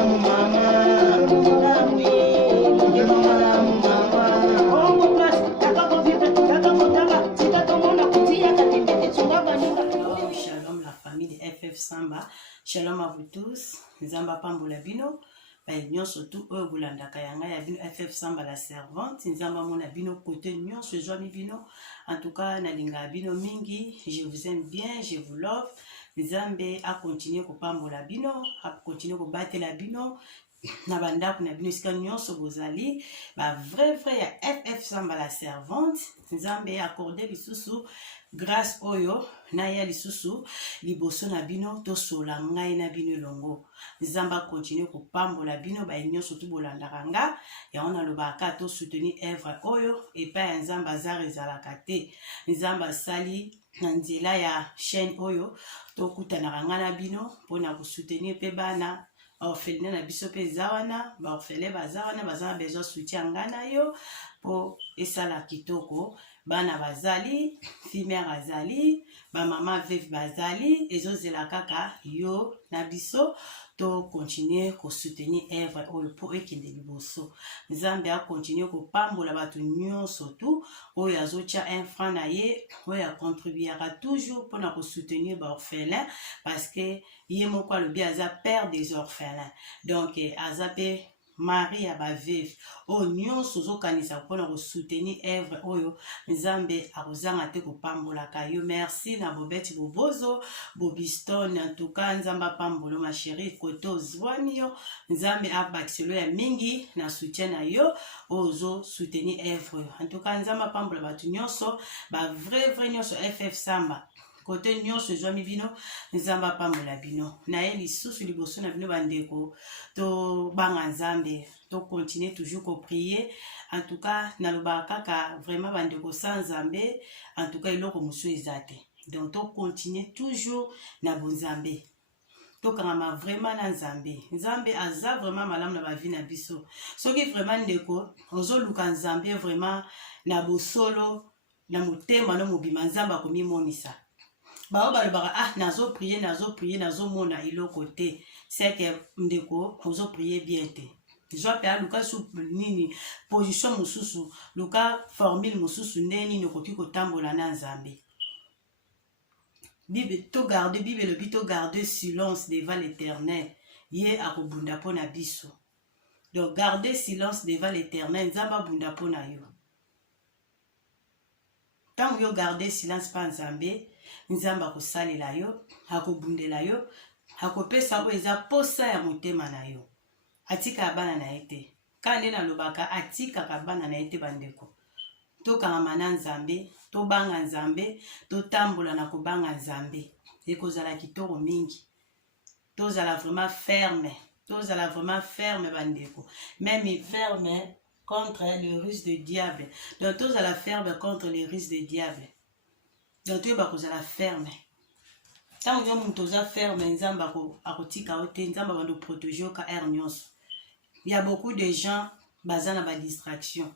Shalom la famille de FF Samba, shalom à vous tous, Nzamba Pambola Bino, Nyon surtout eux Boulanda Kayanga, ya bino FF Samba la servante, Nzamba Mona Bino côté Nyon, ce joie mi Bino, en tout cas Nalinga Bino Mingi, je vous aime bien, je vous love, Nzambe a continué ko Pambola Bino, a continué ko battre la Bino, na bandako na bino sika nyonso bozali ba vrai ya FF Samba la servante Nzambe accordé lisusu grâce oyo na ya lisusu liboso na bino to sola ngai na bino longo Nzamba continue ko pambola bino ba nyonso tu bolandaka nga ya ona lobaka to soutenir œuvre oyo et pa Nzamba za ezalaka te Nzamba sali na nzela ya chaîne oyo to kutanaka nga na bino pona ko soutenir pe bana orphelinat na biso pe zawana ba orphelin bazawana bazana besoin soutien ngana yo po esala kitoko bana bazali fimère azali ba mama veuve bazali ezozela kaka yo na biso to continuer ko soutenir œuvre oyo po ekende liboso Nzambe a continuer ko pambola bato nyonso tu oyo azotia un franc na ye oyo contribuera toujours pour na ko soutenir ba orphelin parce que ye moko alobi aza père des orphelins donc azape Marie à ba veuve o nyonso zokanisa pona ko soutenir œuvre oyo Nzambe akozanga te ko pambola kayo merci na bobeti bobozo bobiston en tout cas Nzamba pambolo ma chérie koto zwamio Nzambe abakiselo ya mingi na soutien na yo ozo soutenir œuvre en tout cas Nzamba pambola batu nyonso ba vrai nyonso FF Samba côté nyonso zwami bino Nzamba pambola bino na ye lisusu liboso na bino bandeko to banga Nzambe to continuer toujours ko prier en tout cas na loba kaka vraiment bandeko sans Nzambe en tout cas iloko musu ezate donc to continuer toujours na bonzambe to kama vraiment na Nzambe aza vraiment malamu na ba vie na biso soki vraiment ndeko ozo luka Nzambe vraiment na bosolo na motema no mobima Nzambe akomi monisa ba balobaka nazo prier nazo mona iloko te c'est que ndeko ozo prier bien te je peux luka su nini position mususu luka formule mususu ndeni nokoki ko tambola na Nzambe Bible to garder silence devant l'Éternel ye akobunda pona biso donc garder silence devant l'Éternel Nzamba bunda pona yo tant yo garder silence pa Nzambe Nzamba kosalela yo akobundela yo akopesa o eza posa ya motema na yo atika bana na ete kande na lobaka atika ka bana na ete bandeko to kanga na Nzambe to banga Nzambe to tambola na kobanga Nzambe ekozala kitoko mingi tozala vraiment ferme bandeko même ferme contre le risque de diable donc tozala ferme contre les risques de diable donc tu bakozala ferme tant que nous toza ferme Nzamba akotika ote Nzamba bando protéger ka air nyonso il y a beaucoup de gens bazana ba distraction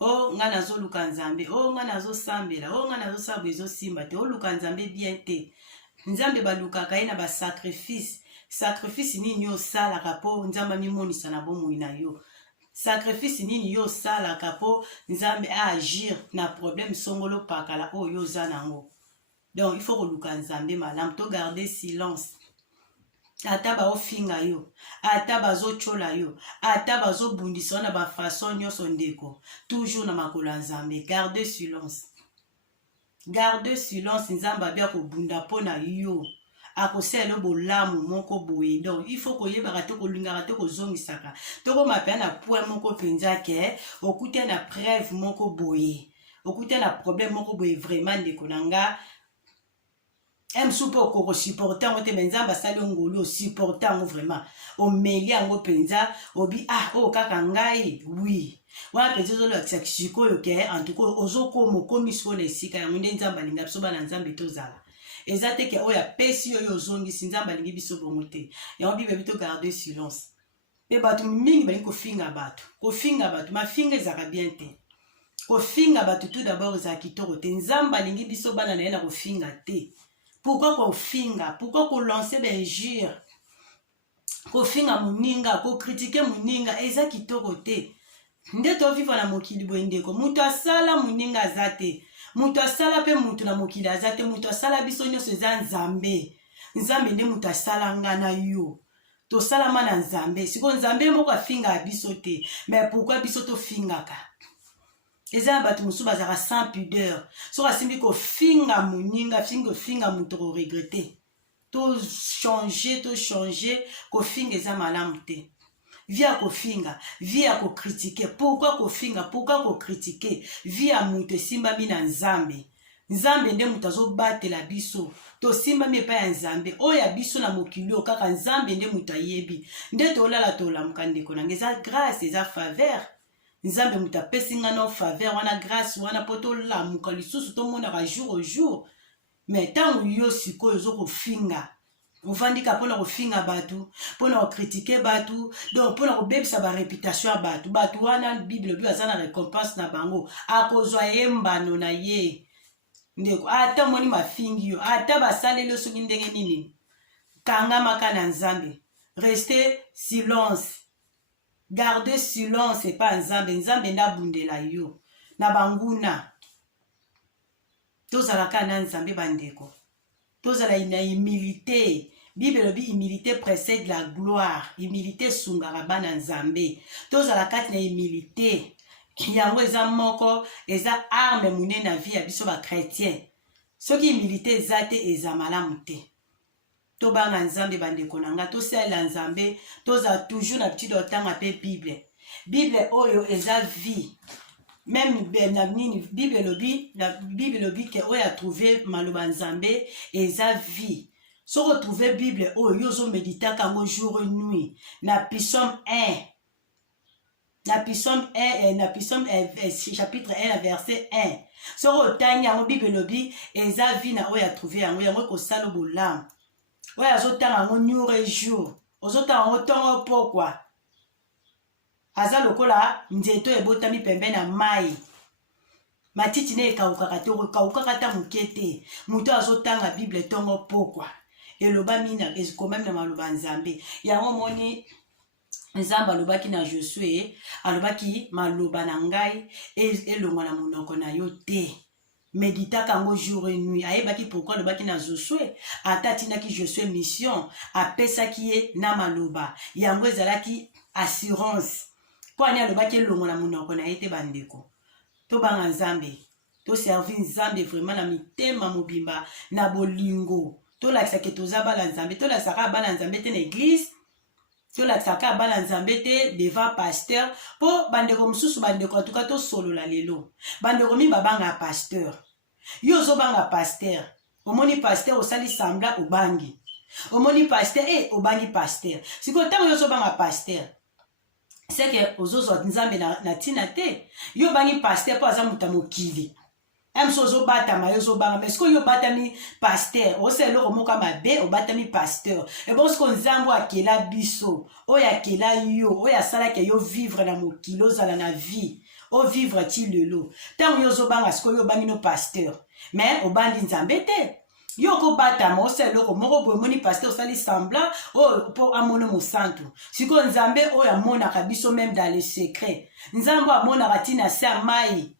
oh nga nazo luka Nzambe oh nga nazo sambela oh nga nazo sabo ezo simba te oh luka Nzambe bien te Nzambe ba luka kaina ba sacrifice nini yo sala kapo Nzamba mimonisa na bomo ina yo sacrifice nini yo sala kapo Nzambe a agir na problème songolo pakala o yo zanango donc il faut que luka Nzambe malam to garder silence ata ba ofinga yo ata bazo chola yo ata bazo bundisa na ba façon nyonso ndeko toujours na makolo Nzambe garder silence Nzamba bia ko bunda pona yo akoselo bolamu moko boye donc il faut ko yeba te ko lingaka te ko zongisaka to ko mapena na point moko penza ke okute na preuve moko boye okute na problème moko boye vraiment ndeko nanga supo ko supporter ngote Nzamba sali ngolo supporter ngo vraiment o meli ngo penza obi o kaka ngai oui wa penza zo lo execution yo ke en tout cas ozoko mokomi so na sika ya nde Nzamba linga biso bana Nzambe tozala ezate ke oya pesi yo zongisi Nzamba lingi biso bongo te ya obi bebi to garder silence pe batu mingi bali ko finga batu mafinga ezaka bien te ko finga batu tout d'abord za kitoko te Nzamba lingi biso bana na yena ko finga te pourquoi qu'on finga pourquoi qu'on lancer des injures kofinga moninga, kokritike moninga, eza kitoko te. Nde tovivre na mokili boye ndeko. Mutu asala moninga aza te. Mutu asala pe mutu na mokili aza te. Mutu asala biso nyonso eza Nzambe. Nzambe nde mutu asala nga na yo. Tosalama na Nzambe. Siko Nzambe moko afinga biso te. Mais pourquoi biso tofingaka? Eza na bato mosusu bazaka sans pudeur. Soki asimbi kofinga moninga, finga mutu ko regrete. To changer, kofinga eza malamu te. Via kofinga, via ko critiquer. Pourquoi kofinga? Pourquoi ko critiquer? Via mutu simba mi na Nzambe. Nzambe nde mutu azobatela biso. To simba mi epai ya Nzambe. Oya biso na mokili oyo kaka Nzambe nde mutu ayebi. Nde tolala tolamuka ndeko nange. Eza grâce, eza faveur. Nzambe mutu apesi nga na faveur wana grâce wana po tolamuka lisusu tomonaka jour au jour. Mais tango yo sikoyo ozokofinga, ovandika mpona kofinga batu, mpona kokritike batu, donc mpona kobebisa bareputation ya batu. Batu wana Bible bi aza na récompense na bango, akozwa ye mbano na ye. Ndeko ata moni mafingi yo, ata basaleli soki ndenge nini, kangamaka na Nzambe. Restez silence, gardez silence epa Nzambe. Nzambe ndabundela yo na banguna. Tozalaka na Nzambe bandeko. Tozala na humilité. Bible bi humilité précède la gloire. Humilité sungaka bana Nzambe. Tozalaka na humilité. Yango eza moko, eza arme munene na vie ya biso ba chrétien. Soki humilité eza te eza malamu te. Tobanga Nzambe bandeko nanga, tosala Nzambe, toza toujours na petit otanga pe Bible. Bible oyo eza vie. Même na nini Bible lobi ke oyo a trouvé maloba Nzambe eza vie. So retrouver Bible oyo yozo méditer kango jour et nuit. Na Psaume 1. Na Psaume 1 chapitre 1 verset 1. So retanya yango Bible lobi eza vie na oyo a trouvé yango ko sala bolam. Oyo azotanga yango nuit et jour. Ozotanga yango tongo pokwa. Aza lokola nzeto ebotami pembe na mai. Matiti ne ekawukaka te, okawukaka ta mukete. Muto azotanga Bible tongo pokwa. Eloba mina ezikomami na maloba Nzambe. Yango moni Nzambe alobaki na Josue, alobaki maloba na ngai elongwa na monoko na yo te. Médita kango jour et nuit. Ayebaki pourquoi alobaki na Josue, atatinaki Josue mission, apesaki ye na maloba. Yango ezalaki assurance. Kwa ni alobaki elongo na monoko na ete bandeko. Tobanga Nzambe. To servir Nzambe vraiment na mitema mobimba na bolingo. To lakisa ke toza bala Nzambe. To lakisa ka bala Nzambe te na église. To lakisa ka bala Nzambe te devant pasteur. Po bandeko mususu bandeko en tout cas to solo la lelo. Bandeko mi babanga pasteur. Yo zo banga pasteur. Omoni pasteur osali sambla obangi. Omoni pasteur obangi pasteur. Siko tango yo zo banga pasteur. C'est que ozozo Nzambe na tina te. Yo bangi pasteur po aza muta mokili. Sozo bata ma yo zo banga. Mais siko yo bata mi pasteur. Ose lo omoka mabe o bata mi pasteur. Et bon siko Nzambo akela biso. Oya akela yo. Oya sala ke yo vivre na mokili. Ozala na vie. O vivre ti lelo. Tango yo zo banga siko yo bangi no pasteur. Mais o bandi Nzambe te. Yo ko bata mo se loko moko boye moni pasteur osali semblant o po amono mo santu. Siko Nzambe o ya mona kabiso même dans les secrets. Nzambo amona katina sa mai.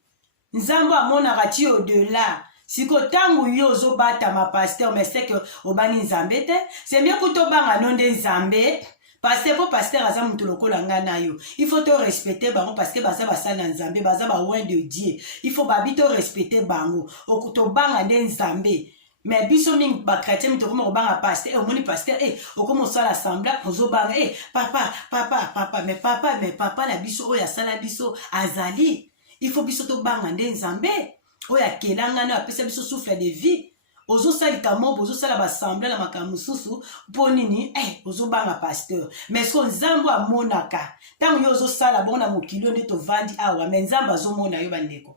Nzambo amona kati au-delà. Siko tangu yo zo bata ma pasteur mais c'est que obani Nzambe te. C'est mieux que to banga nonde Nzambe. Pasteur po pasteur aza mutu lokola nga na yo. Il faut te respecter bango parce que baza basala na Nzambe, baza ba loin de Dieu. Il faut babito respecter bango. Okuto banga de Nzambe. Mais biso mingi ba chrétien mi tokoma kobanga pasteur omoni pasteur okoma osala semblant ozobanga papa mais papa na biso oyo asala biso azali. Il faut biso tobanga nde Nzambe oyo akelanga na apesa biso souffle de vie. Ozosalika mobo ozosala ba semblant na makambo susu po nini ozobanga pasteur. Mais so Nzambo amonaka tango yo ozosala bongo na mokili nde tovandi awa mais Nzambo azomona yo bandeko.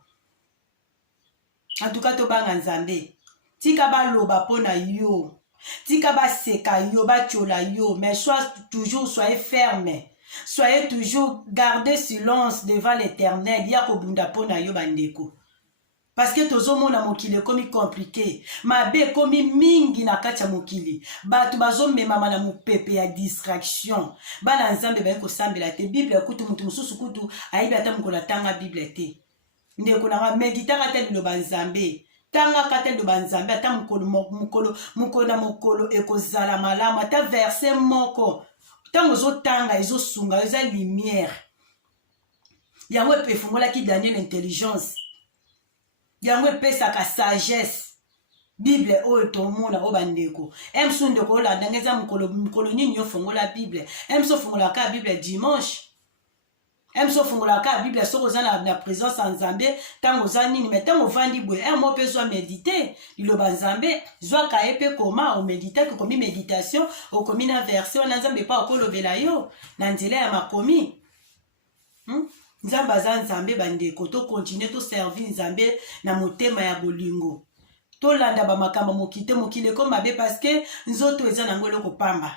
En tout cas tobanga Nzambe. Tika ba loba pona yo. Tika ba seka yo, ba chola yo. Mais soyez ferme. Soyez toujours, gardez silence devant l'Éternel. Yako bunda pona yo bandeko. parce que tozomona mokili ekomi compliqué mabe ekomi mingi na kati ya mokili bato bazomemama na mopepe ya distraction bana nzambe baye kosambela te bible kutu mutu mosusu kutu ayebi ata mokolo atanga bible te ndeko nanga meditaka te liloba nzambe tangaka te liloba nzambe ata mokolo na mokolo ekozala malamu ata verse moko ntango ozotanga ezosunga eza lumière yango epe efungolaki Daniel intelligence yango epesaka sagesse bible oyo tomona oyo bandeko emso ndeko olanda ngeza mokolo nini yofongola bible emso ofungolaka bible dimanche emso ofungolaka bible soki oza na présence ya nzambe ntango oza nini me ntango ovandi boye mo mpe zwa medite liloba nzambe zwaka ye mpe koma omeditaki okomi méditation okomi na verse wana nzambe mpa okolobela yo na nzela ya makomi nzambe aza nzambe bandeko tokontinue toservir nzambe na motema ya bolingo tolanda bamakambo mokili ekoma mabe parceke nzoto eza nango eloko pamba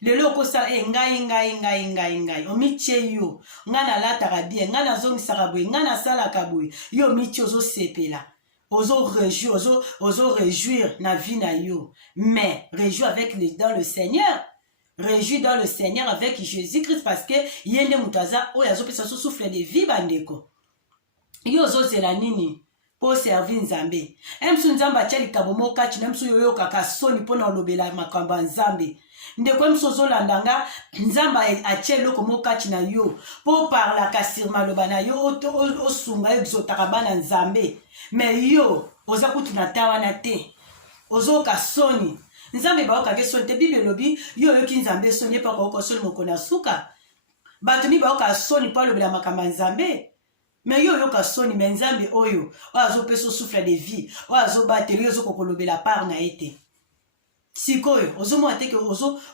lelo okosala ngai omitie yo ngai nalataka bien ngai nazongisaka boye ngai nasalaka boye yo omitie ozosepela ozo-réjouir na vie na yo mais réjouir avec dans le Seigneur. Réjouis dans le Seigneur avec Jésus-Christ parce que yende mutaza oyo azopesa so souffle de vie bandeko. Yo ozozela nini po servir nzambe. Emsu nzambe atia likabo moka china emsu yoyo kaka soni pona olobela makambo nzambe. Ndeko emsu ozolandanga nzambe atia eloko moka china yo po parlaka sur maloba na yo osunga exotaka bana nzambe. Mais yo oza kutina tawana te. Ozoka soni. Nzambe baoka soni te bible lobi yo yoki nzambe soni pa ko soni mokona suka bato mi baoka soni pa lobela makamba nzambe mais yo yoka soni mais nzambe oyo azo peso souffle de vie azo bateli yo zoko kolobela par na ete sikoyo ozo mo ateke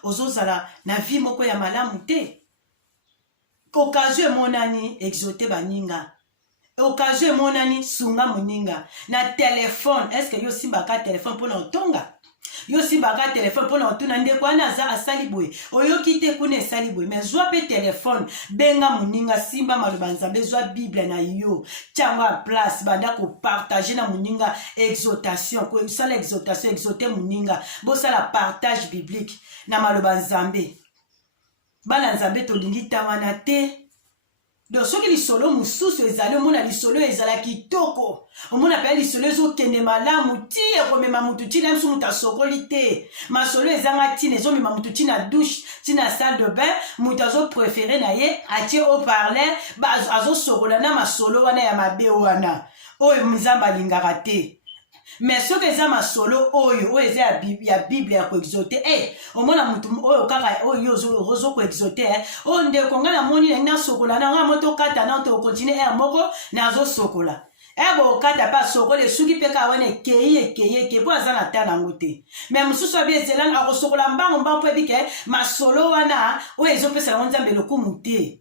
ozo zala na vie moko ya malamu te occasion monani exoter baninga occasion monani sunga moninga na téléphone est-ce que yo simba ka téléphone pona otonga yo simbaka telefone pona otuna ndeko wana aza asali boye oyoki te kuna esali boye mais zwa pe telefone benga moninga simba maloba nzambe zwa bible na yo tiango a place banda kopartage na moninga exhortation kosala exhortation exhorte moninga bosala partage biblique na maloba nzambe bana nzambe tolingi tawana te. Donc, ce qui est solo mususu ezali omona lisolo ezala kitoko omona pe lisolo ezokende malamu ti ekomema mutu tina msu mutu asokoli te masolo ezanga tina ezomema mutu tina douche tina salle de bain mutu azopréféré na ye atie haut-parleur azosokola na masolo wana ya mabe wana oyo nzambe alingaka te. Mais ce que eza masolo oyo eza ya bible ya koexote omona mutu oyo kaka oyo ozo koexote o ndeko nga na moni na sokola na nga moto kata na to continue moko na zo sokola bo kata pa sokola suki pe ka wana ekeye po aza na ta nango te mais mususu abi ezela akosokola mbango pe bike masolo wana oyo ezopesa ngo nzambe lokumu te.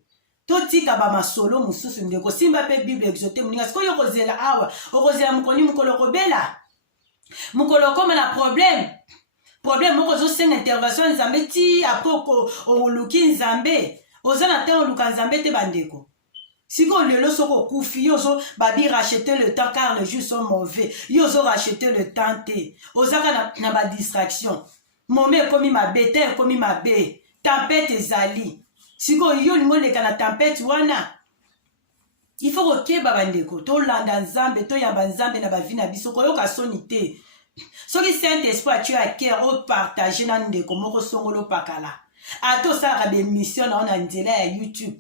Totika ba masolo mususu ndeko simba pe bible exote muninga sikoyo kozela awa okozela mukoni mukolo kobela mukolo koma na problème moko ozosenga intervention nzambe ti apres oluki nzambe oza na te oluka nzambe te bandeko siko lelo soko okufi yo ozo babi racheter le temps car les jours sont mauvais yo ozo racheter le temps te ozaka na ba distraction mome ekomi mabe te ekomi mabe tempête ezali siko yo lingo leka na tempête wana il faut kokeba bandeko tolanda nzambe toyamba nzambe na bavi na biso koyoka soni te soki Saint-Esprit atio ya cœur opartage na ndeko moko songolo pakala ata osalaka bemission na yo na nzela ya YouTube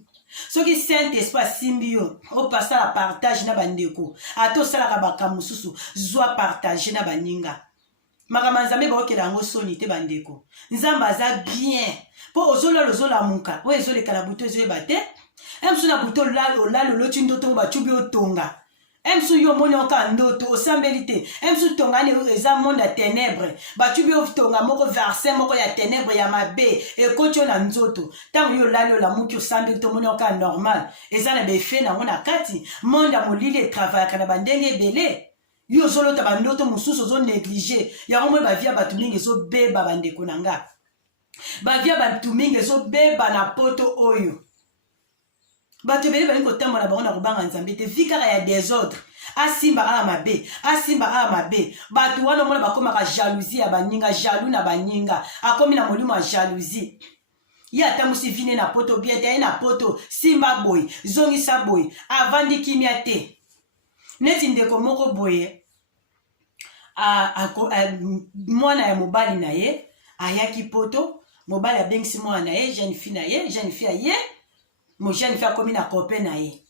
soki Saint-Esprit asimbi yo opasala partage na bandeko ata osalaka bakambo mosusu zwa partage na baninga makambo nzambe baokela yango soni te bandeko nzambe aza bien mpo ozolala ozolamuka oyo ezoleka na buto ezoyeba te emsu na buto olala oloti ndoto bacubi otonga emsu yo moni oka ndoto osambeli te emsu tongani eza monde ya ténèbre bacubi otonga moko verset moko ya ténèbre ya mabe ekoti yo na nzoto ntango yo olali olamuki osambeli to moni oka normal eza na befe nango na kati monde ya molili etravayaka na bandenge ebele yo ozolota bandoto mosusu ozonéglige yango moi bavia bato mingi ezobeba bandeko na nga bavia bato mingi ezobeba na poto oyo bato bele bali kotambola bango na kobanga nzambe te vi kaka ya désordre asimba kaka mabe asimba kaka mabe bato wana omona bakomaka jalousie ya baninga jaloux na baninga akomi na molimo ya jalousie ye atambusi vine na poto biete aye na poto simba boye zongisa boye avandi kimia te neti ndeko moko boye mwana ya mobali na ye ayaki poto mobali abengisi mwana na ye jeune fille na ye jeune fille aye mo jeune fille akomi na copain na ye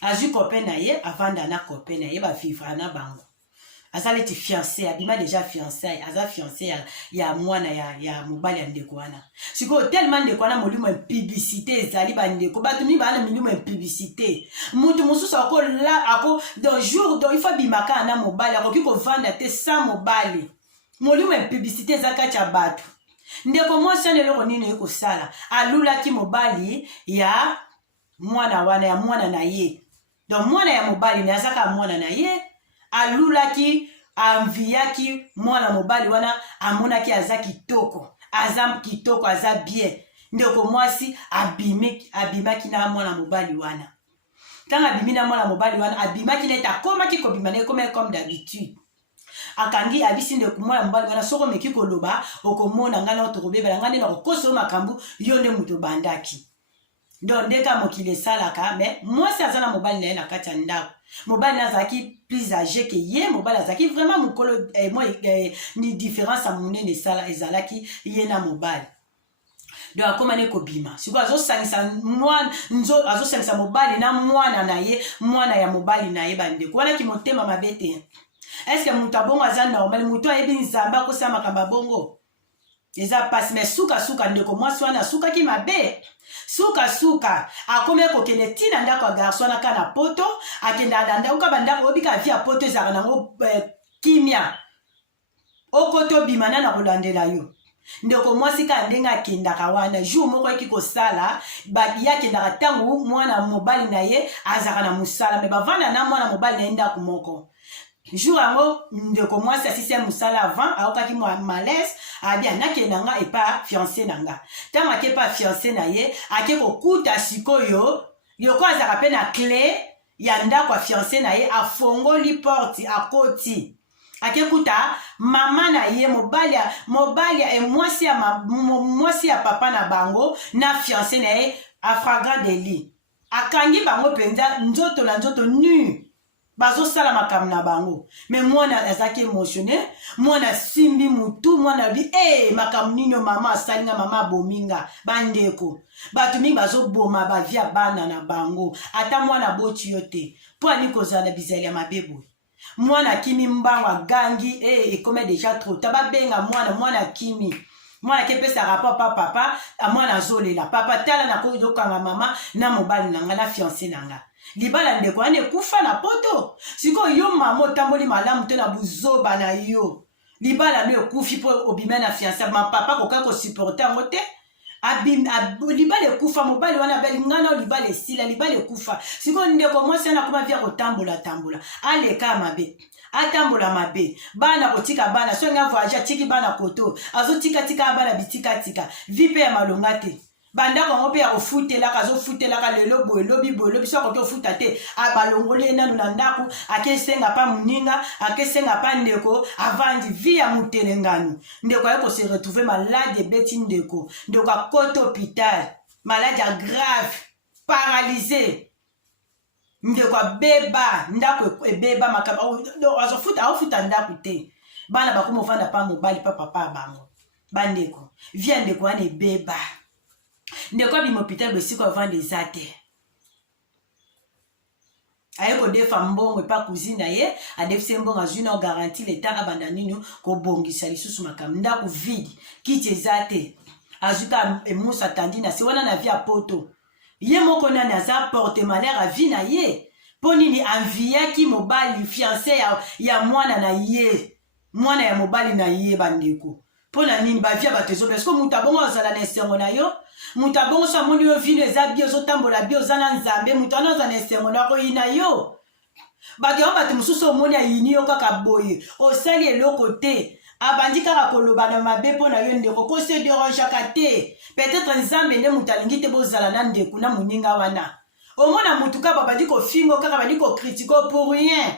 azwi copain na ye avanda na copain na ye bavivra na bango aza leti fiancé abima déjà fiancé aza fiancé ya mwana ya mobali ya ndeko wana sikoyo tellement ndeko wana molimo ya publicité ezali bandeko bato mini bana milimo ya publicité mutu mosusu ako dans jour donc il faut bimaka na mobali akoki kovanda te sans mobali molimo ya publicité eza kati ya bato ndeko mwasi wana eloko nini ekosala alulaki mobali ya mwana wana ya mwana na ye donc mwana ya mobali ne azaka mwana na ye alulaki amviaki mwana mobali wana amonaki aza kitoko aza bien ndeko mwasi abimaki na mwana mobali wana ntango abimi na mwana mobali wana abimaki neti akomaki kobima na ekoma comme d'habitude akangi abisi ndeko mwana mobali wana soko meki koloba okomona ngai na tokobebela ngai nde nakokosa makambo yo nde moto bandaki donc ndeka mokili esalaka mais mwasi aza na mobali na ye na kati ya ndako mobali azalaki plus âgé que ye mobali azalaki vraiment mokolo ni différence ya monene ezalaki ye na mobali donc akomani kobima sikoyo azosangisa mobali na mwana na ye mwana ya mobali na ye bandeko wanaki motema mabe te est ce que moto abongo aza normal moto ayebi nzambe akosala makambo abongo eza pasi mais sukasuka ndeko mwasi wana asukaki mabe sukasuka akomi kokende ntina ndako ya garso wana kaka na poto akenda ndako bandako obika vi ya poto ezalaka nango kimia okota obimana na kolandela yo ndeko mwasi kaka ndenge akendaka wana jour moko eki kosala ye akendaka ntango mwana mobali na ye azalaka na mosala me bavanda na mwana mobali na ye ndako moko jour yango ndeko mwasi asisi mosala avant aokaki malaise abi anakenda nga epa fiancé na nga ntango ake epa fiancé na ye ake kokuta sikoyo yoko azalaka mpe na clé ya ndako ya fiancé na ye afongoli porte akoti ake kuta mama na ye mwasi ya papa na bango na fiancé na ye afragrant deli akangi bango mpenza nzoto na nzoto nu bazosala makambo na bango me mwana azalaki émotionné mwana simbi mutu mwana bi makambo nini mama asalinga mama abominga bandeko bato mingi bazoboma bavi ya bana na bango ata mwana boti yo te mpo ani kozala bizali ya mabebo mwana akimi mbango agangi ekome déjà trop ta babenga mwana akimi mwana akepesaka papa mwana azolela papa tala nakozokanga mama na mobali na nga na fiancé na nga libala ndeko wana ekufa na poto sikoyo yo mama otamboli malamu te na buzoba na yo libala no ekufi mpo obima na fiancé mapapa kokai kosupporte yango te libala ekufa mobali wana ngana o libala esila libala ekufa sikoyo ndeko mwasi wana akoma via kotambola aleka mabe atambola mabe bana kotika bana so nga voyage atiki bana koto azotika bana bitika vi mpe ya malonga te bandako yango mpe ya kofutelaka azofutelaka lelo boye lobi so akoki kofuta te abalongoli ye nanu na ndako akesenga pa moninga akesenga pa ndeko avandi vi ya motelengano ndeko aye kose retrouve malade ebeti ndeko akota hôpital malade ya grave paralysé ndeko abeba ndako ebeba makambo aofuta ndako te bana bakoma ovanda pa mobali pa papa bango bandeko vi ya ndeko wana ebeba ndeko abima hôpital besiko avanda eza te aye kodefa mbongo epa cousine na ye adefisi mbongo azwi na garanti leta abanda nini kobongisa lisusu makambo ndako vide kiti eza te azwi ka emusu atandi na se wana na vi ya poto ye moko nani aza porte malheur avi na ye mpo nini anviaki mobali fiancé ya mwana na ye mwana ya mobali na ye bandeko mpo na nini bavia bato ezobela siko moto abongo azala na esengo na yo moto abongo so amoni yo vino eza bi ozotambola bi oza na nzambe moto wana aza na esengo na koyina yo bato yango bato mosusu omoni ayini yo kaka boye osali eloko te abandi kaka koloba na mabe mpo na yo ndeko kose derangeaka te peut-être nzambe nde moto alingi te bozala na ndeko na moninga wana Au moins, na mutuka, baba dit ko fingo, kaka badi ko critiquer pour rien.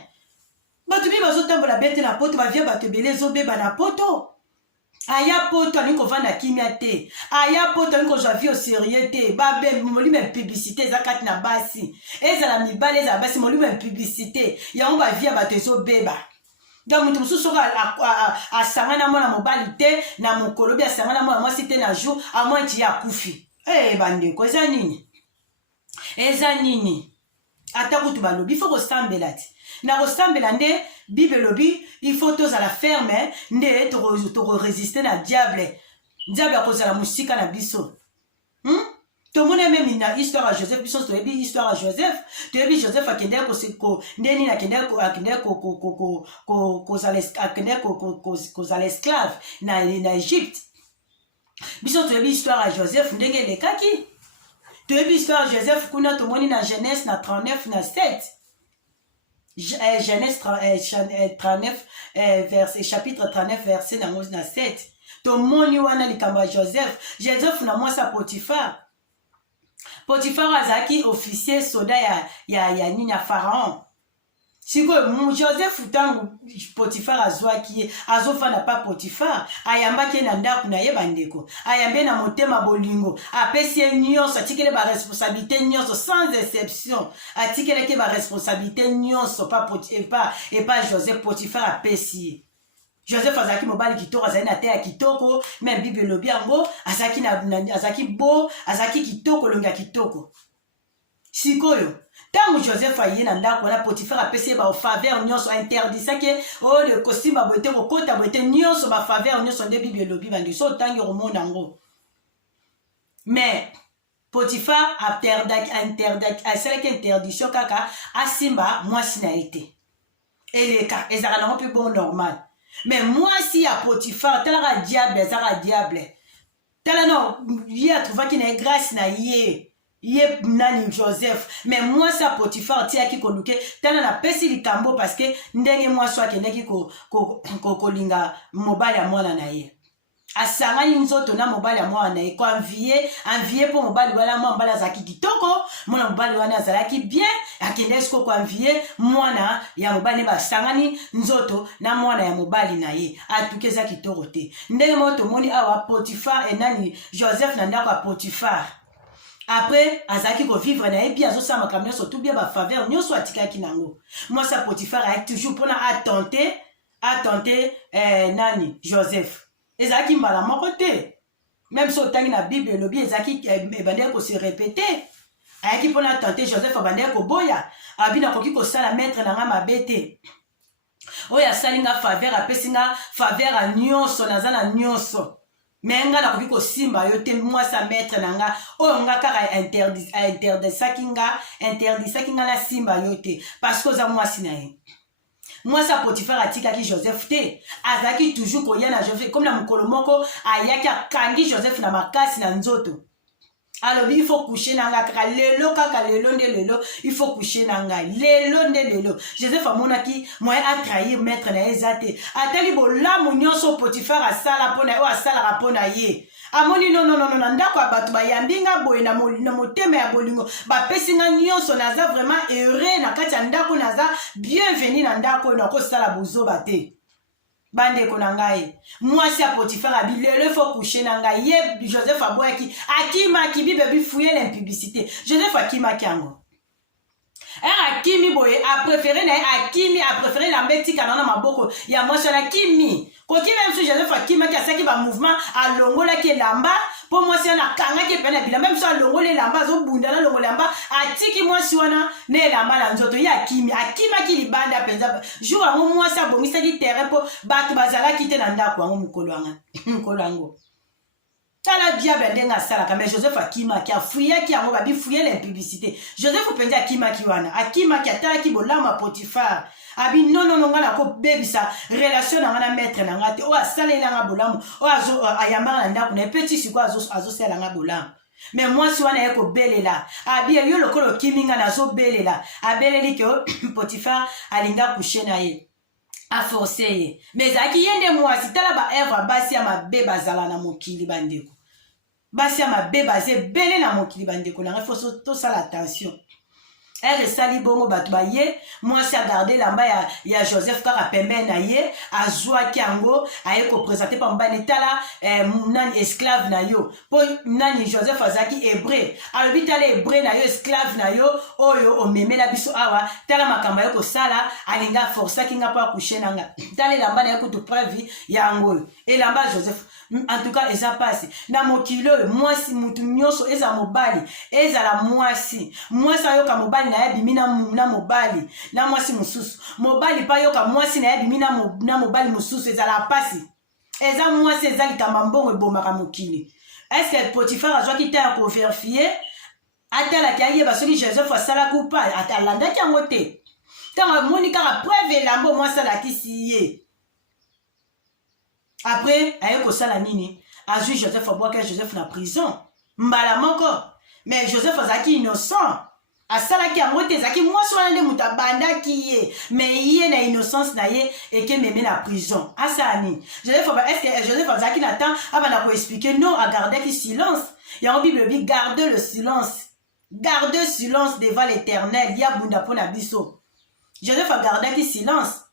Batu bi bazo tambola bete na poto, ba via batu belé zo beba na poto. Aya poto ani ko vanda kimia te. Aya poto ani ko jwa vie au sérieux te. Ba be moli même publicité za kati na basi. Eza la mibale za basi moli même publicité. Ya on ba via batu zo beba. Donc mutu mususu a sangana mwana mobali te na mokolobi a sangana mwana mwasi te na jour a moins ti ya kufi. Eh bandeko eza nini? Eza nini? Ata kutu balobi il faut ko sambela ti. Na ko sambela nde Bible lobi il faut tous à la ferme nde to résister na diable. Diable a cause la musika na biso. Tout le monde est même une histoire à Joseph, puis tu as une histoire à Joseph, tu as vu Joseph a kende ko ndeni na kende ko za l'esclave na Égypte. Biso tu as vu histoire à Joseph ndenge le kaki. Tu as vu histoire à Joseph kuna to moni na Genèse na 39 na 7. Genèse 39 verset chapitre 39 verset na 7. To moni wana likamba Joseph na moi sa Potiphar. Potiphar azaki officier soda ya nini ya Pharaon. Siko Joseph tangu Potiphar azwaki azofana pa Potiphar ayambaki na ndaku na ye bandeko ayambe na motema bolingo apesi nyonso atikele ba responsabilité nyonso sans exception atikele ke ba responsabilité nyonso pa Joseph Potiphar apesi Joseph azaki mobali kitoko azali na te ya kitoko même Bible lobi yango azaki bo azaki kitoko longa kitoko sikoyo tangu Joseph aye na ndako na Potiphar apesi ba faveur nyonso interdisaki o le costume abote ko kota bote nyonso ba faveur nyonso nde Bible lobi bandi so tangi romona ngo mais Potiphar asalaki interdiction kaka asimba mwasi na ete eleka ezaka nango mpe bon normal. Mais moi si à Potiphar tala diable ezaka diable tala non ye a trouvé qu'il y a grâce na ye nani Joseph mais moi ça Potiphar tia ki koluke tala na pesi likambo parce que ndenge moi so akendeki ko linga mobali ya mwana na ye asangani nzoto na mobali ya mwana na ye ko envier po mobali wala mwana azaki kitoko mwana mobali wana azalaki bien akendesi ko envier mwana ya mobali basangani nzoto na mwana ya mobali na ye atukeza kitoko te ndenge moto moni awa Potiphar enani Joseph na ndako ya Potiphar après azaki ko vivre na ye bien azosa makambo surtout bien ba faveur nyonso atikaki nango moi ça Potiphar a toujours pona attenter nani Joseph ezaki mbala moko te même so tangi na Bible lobi ezaki ebandeki ko se répéter ayaki pona tenter Joseph abandeki ko boya abina koki ko sala maître na nga mabete oya salinga faveur apesi nga faveur a nyonso naza na nyonso mais nga nakoki ko simba yo te moi sa maître na nga oyo nga kaka interdisaki nga na simba yo te parce que oza mwasi na ye. Moi ça Potiphar atikaki Joseph te azaki toujours koya na Joseph comme na mokolo moko ayaki akangi Joseph na makasi na nzoto alors il faut coucher nanga kaka lelo nde lelo il faut coucher nanga lelo nde lelo Joseph amonaki moyen a trahir maître na ezate atali bolamu nyonso Potiphar asala pona o asala pona ye amoni non ndako abatu bayambinga boye na motema ya bolingo bapesi nga nyonso naza vraiment heureux na kati ya ndako naza bienvenu na ndako na kosala bozoba te bandeko na ngai mwasi ya Potiphar abilelo faut coucher na ngai ye Joseph aboyaki akimaki Bible bifouiller l'impudicité Joseph akimaki yango akimi boye a préféré la mbetika na maboko ya mwasi na kimi koki même si Joseph akimaki asaki ba mouvement alongolaki elamba po mwasi na kangaki pena bila même si alongoli elamba azobunda na longola elamba atiki mwasi wana na elamba na nzoto ya akimaki libanda penza jour yango mwasi abongisaki terrain po bato bazalaki te na ndako yango mokolo yango tala diable ndenge asalaka mais Joseph akimaki afuyaki yango babifuye l'impudicité Joseph penza akimaki wana akimaki atalaki bolama Potiphar abi non nga na ko bebisa relation na nga na maître na nga te o asalela nga bolamu o ayambaka na ndako na petit siko azosala nga bolamu mais mwasi wana ye kobelela abi yo lokolo kiminga nazobelela abeleli ke Potiphar alinga coucher na ye a forcé ye mais ezalaki ye nde mwasi tala ba œuvre basi ya mabe bazala na mokili bandeko basi ya mabe baza ebele na mokili bandeko nanga fo tosala attention elle sali bongo bato baye mwasi agarde lamba ya Joseph kaka pembeni na ye azwaki yango aye kopresente pa mobali tala nani esclave na yo po nani Joseph azalaki hébreu alobi tala hébreu na yo esclave na yo oyo omemela biso awa tala makambo yo kosala alinga forsaki nga po akushe na nga tala elamba na ye kutu preuve yango oyo elamba ya Joseph en tout cas eza pasi na mokili oyo mwasi mutu nyonso eza mobali ezala mwasi ayoka mobali na ye bimi na mobali na mwasi mosusu mobali pa yoka mwasi na ye bimi na mobali mosusu ezala pasi eza mwasi eza likamba mbongo ebomaka mokili eske Potifar azwaki ta ya koverifie atalaki ayeba soki Joseph asalaki upa atalandaki yango te ntango amoni kaka preuve elamba omwa asalakisi ye après aye kosala nini azwi Joseph abwaki Joseph na prison mbala moko mais Joseph azalaki innocent asalaki yango te ezalaki mwasi wana nde moto abandaki ye mais ye na innocence na ye ekememe na prison asala nini Joseph azalaki na temps abanda koexplike non agardaki silence yango bible ebi garde le silence devant l'éternel ya bunda mpo na biso Joseph agardaki silence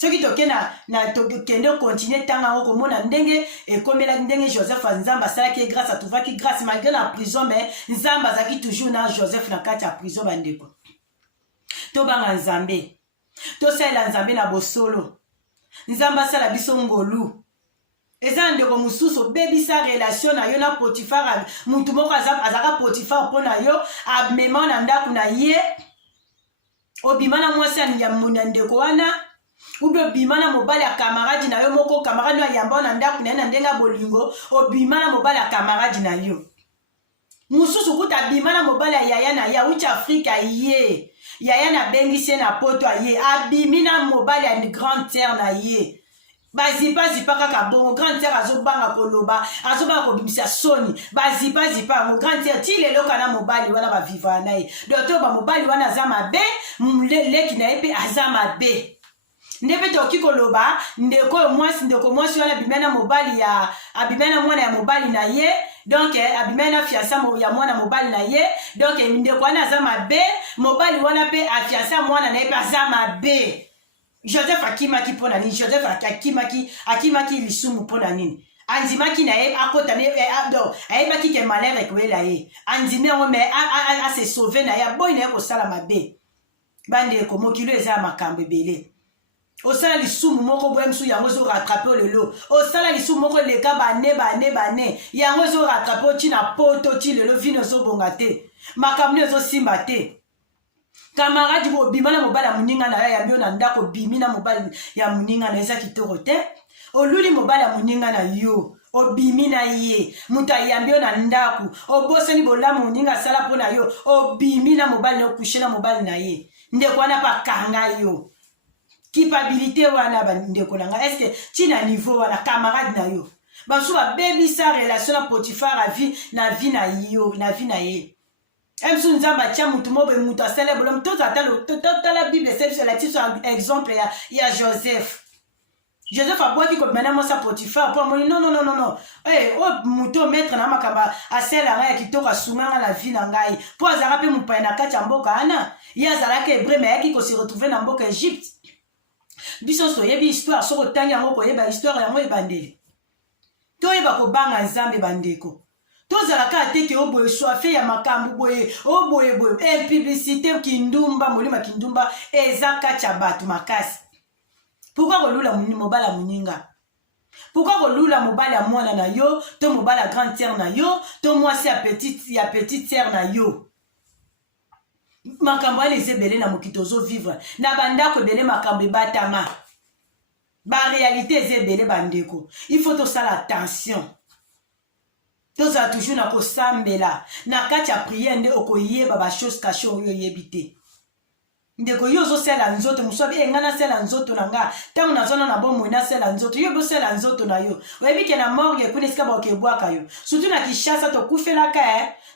soki tokende continue ntango yango komona ndenge ekomelaki ndenge Joseph nzambe asalaki grâce atuvaki grâce malgré na prison mais nzambe azalaki toujours na Joseph na kati ya prison bandeko tobanga nzambe tosalela nzambe na bosolo nzambe asala biso ngolu eza ndeko mosusu obebisa relation na yo na Potifar mutu moko azalaka Potifar mpo na yo amema na ndako na ye obima na mwasi ya ndeko wana ube obima na mobali ya kamaradi na yo moko kamaradi ayamba na ndako na ye na ndenge ya bolingo obima na mobali ya kamaradi na yo mosusu kuta abima na mobali ya yaya na ye awuti Afrika ye yaya na bengisi ye na poto aye abimi na mobali ya grande terre na ye bazipa kaka bongo grande terre azobanga koloba azobanga kobimisa soni bazipa yango grande terre ti lelo kana mobali wana baviva na ye doto ba mobali wana aza mabe leki na ye mpe aza mabe nde mpe toki koloba ndeko mwasi wana abimena mwana ya mobali na ye donc abimena fiansa ya mwana mobali na ye donc ndeko wana aza mabe mobali wana mpe afiansa mwana na ye mpe aza mabe Joseph akimaki mpo na nini Joseph akimaki lisumu mpo na nini andimaki na ye akota ayebaki ke malheur ekoyela ye andimi yango me ase sauve na ye aboyi na ye kosala mabe bandeko mokili eza ya makambo ebele osala lisumu moko boye mosusu yango ezorattrape o lelo osala lisumu moko eleka bane yango ezorattrape o ntina poto ti lelo vino ezobonga te makambo ezosimba te kamaradi obima na mobali ya moninga na yo yambi yo na ndako obimi na mobali ya moninga na eza kitoko te oluli mobali ya moninga na yo obimi na ye moto ayambi yo na ndako obosani bolamu moninga asala mpo na yo obimi na mobali na okushe na mobali na ye ndeko wana mpa kanga yo kipabilité wana bandeko na nga eske ntina niveau wana camarade na yo basu babebisa relation na Potifar na vie na ye emsu nzambe atia mutu mobe mutu asala bolomo totala bible selati so exemple ya Joseph abwaki komena mwasi ya Potifar mpo amoni non mutu ometre na makamba asala ngai ya kitoko asunganga na vie na ngai mpo azalaka mpe mopaya na kati ya mboka wana ye azalaka hébreu me ayaki kose retrouve na mboka Egypte biso toyebi histoire soko otangi yango koyeba histoire yango ebandeli toyeba kobanga nzambe bandeko tozalaka ateke oboye soafe ya makambo boye publicité kindumba molima kindumba eza kati ya bato makasi pourquoi kolula mobali ya moninga pourquoi kolula mobali ya mwana na yo to mobali ya grande terre na yo to mwasi ya petite terre na yo makambo wana eza ebele na mokili tozovivre na bandako ebele makambo ebatama baréalité eza ebele bandeko il faut tosala attention tozala toujours na kosambela na kati ya priere nde okoyeba bachose kashe oyo oyebi te ndeko yo ozosala nzoto mosu abi nga nasala nzoto na nga ntango nazwana na bomoi nasala nzoto yo bosala nzoto na yo oyebi ke na morgue kuna esika bakebwaka yo surtout na Kinshasa tokufelaka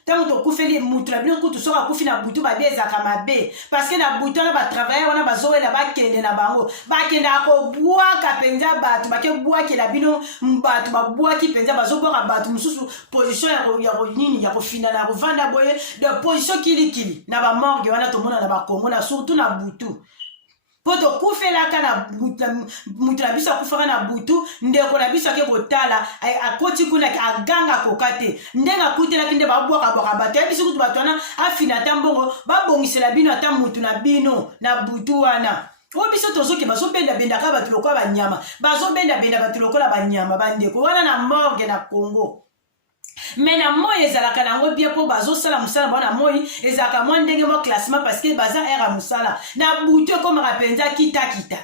ntango tokufeli mutu na bino kutu soki akufi na butu babi ezalaka mabe parceke na butu wana batravailleur wana bazowela bakende na bango bakendaka kobwaka mpenza bato bakebwakela bino bato babwaki mpenza bazobwaka bato mosusu position ya kofinana ya kovanda boye de position kilikili na bamorgue wana tomona na bakongo na surtout na butu po tokufelaka na mutu na biso akufaka na butu ndeko na biso ake kotala akoti kuna aganga koka te ndenge akutelaki nde babwakabwaka bato ya biso kutu bato wana afina ata mbongo babongisela bino ata mutu na bino na butu wana oyo biso tozoke bazobendabendaka bato lokola banyama bazobendabenda bato lokola banyama bandeko wana na morgue na Congo mais na moi ezalaka nango bien mpo bazosala mosala mpo na moi ezalaka mwa ndenge mwa classement parce que baza ere ya mosala na butu ekomaka mpenza kitakita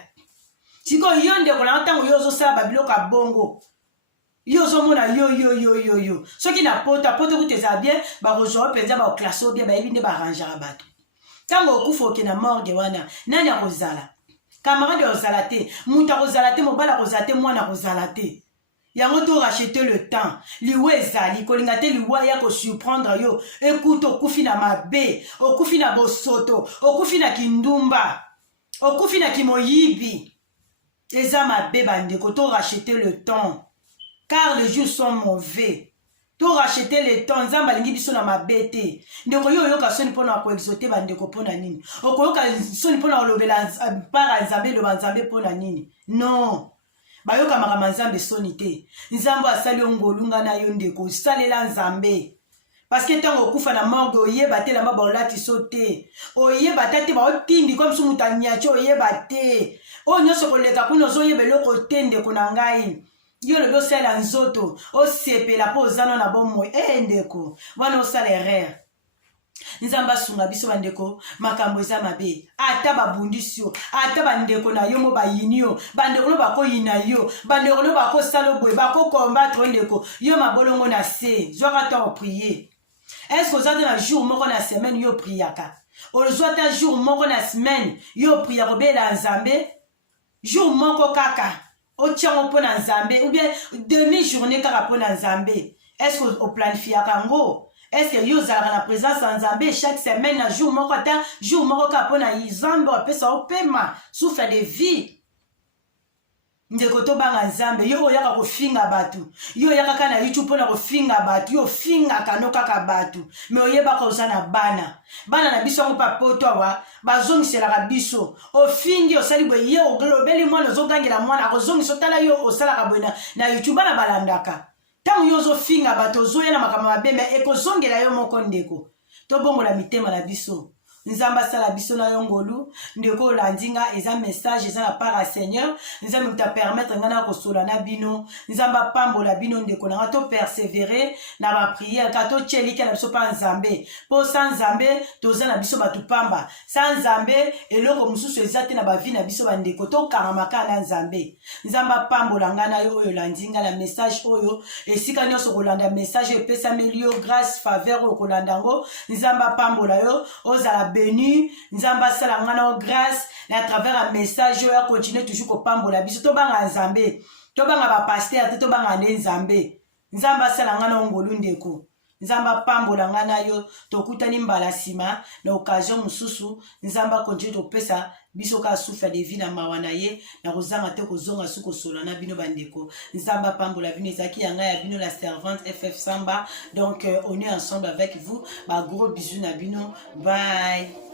sikoyo yo ndeko nango ntango yo ozosala babiloko ya bongo yo ozomona yo soki na poto kutu ezala bien bakozwa mpenza baoklasse o bien bayebi nde barangeaka bato ntango okufa oke na morgue wana nani akozala camarade akozala te moto akozala te mobali akozala te mwana akozala te yango to racheter le temps liwe ezali kolinga te liwa ya kosurprendre yo écoute okufi na mabe okufi na bosoto okufi na kindumba okufi na kimoyibi eza mabe bandeko to racheter le temps car les jours sont mauvais to racheter le temps nzambe alingi biso na mabe te ndeko yo oyoka soni mpona koexote bandeko mpona nini okoyoka soni mpona kolobela mpara nzambe eloba nzambe mpona nini non bayoka makambo nzambe soni te nzambe asali ongolunga na yo ndeko osalela nzambe parceke ntango okufa na morgue oyeba te lamba baolatiso te oyeba ta te baotindi kwa mosu moto anyaci oyeba te oyo nyonso koleka kuna ozoyeba eloko te ndeko na ngai yo lobi osala nzoto osepela mpo ozana na bomoi ndeko wana osala erreur nzambe asunga biso bandeko makambo eza mabe ata babundisi yo ata bandeko na yo mo bayini yo bandeko no bakoyina yo bandeko no bakosala boye bakokombattre ndeko yo mabolongo na se zwaka ta oprie est-ce que oza te na jour moko na semaine yo priaka ozwa ta jour moko na semaine yo priya kobela nzambe jour moko kaka otiango mpo na nzambe ou bien demi journée kaka mpo na nzambe est-ce que oplanifiaka ngo est-ce que yo ozalaka na présence ya nzambe chaque semaine na jour moko ata jour moko kaka mpo na nzambe apesa opema souffle de vie ndeko tobanga nzambe yo oyaka kofinga bato yo oyaka kaka na youtube mpona kofinga bato yo ofingaka no kaka bato me oyebaka oza na bana na biso yango mpa poto awa bazongiselaka biso ofingi osali boye ye olobeli mwana ozogangela mwana akozongisa otala yo osalaka boye na youtube bana balandaka ntango yo ozofinga bato ozoya na makambo mabe me ekozongela yo moko ndeko tobongola mitema na biso nzambe asala biso na yo ngolu ndeko olandi nga eza message eza na part ya Seigneur nzambe muta permettre nga na kosola na bino nzambe apambola bino ndeko na nga to persévérer na bapriere ka totyelika na biso mpa nzambe mpo sa nzambe toza na biso bato pamba sa nzambe eloko mosusu eza te na bavi na biso bandeko tokangamaka na nzambe nzambe apambola nga na yo oyo olandi nga na message oyo esika nyonso kolanda message epesameli yo grâce faveur oyo kolanda yango nzambe apambola yo ozala béni nzamba asala nga na grâce na travers un message oyo continue toujours kopambola biso tobanga nzambe tobanga bapaster te tobanga nde nzambe nzamba asala nga na ngolu ndeko nzamba apambola nga na yo tokutani mbala nsima na occasion mosusu nzamba continue topesa biso ka souffle de vie na mawa na ye na kozanga te kozonga su kosola na bino bandeko nzamba apambola bino ezalaki yanga ya bino la servante FF Samba donc on est ensemble avec vous ba gros bisous na bino bye.